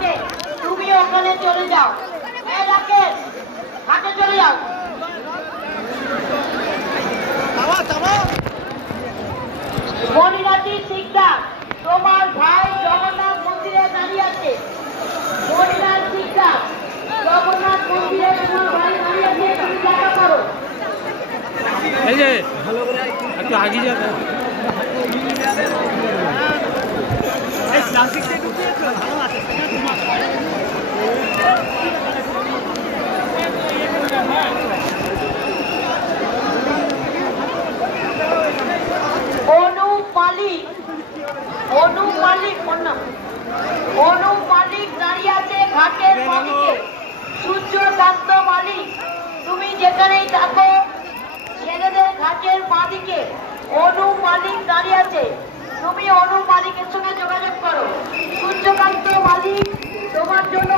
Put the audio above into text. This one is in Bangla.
ঘাটে, তুমি ওখানে চলে যাও। রাকেশ, ঘাটে চলে যাও। মনিরাটি শিকদার, তোমার ভাই জগন্নাথ মন্দিরে দাঁড়িয়ে আছে। মনিরাজ শিকদার, জগন্নাথ মন্দিরে তোমার ভাই দাঁড়িয়ে আছে, তুমি দেখা করো। এই যে ভালো করে একটু আগিয়ে যাবে। অনু মালিক দাঁড়িয়ে আছে ঘাটের বাঁদিকে। সূর্যকান্ত মালিক, তুমি যেখানেই থাকো ছেলেদের ঘাটের বাঁদিকে অনু মালিক দাঁড়িয়ে আছে, তুমি অনু মালিকের সঙ্গে যোগাযোগ করো। সূর্যকান্ত মালিক তোমার জন্য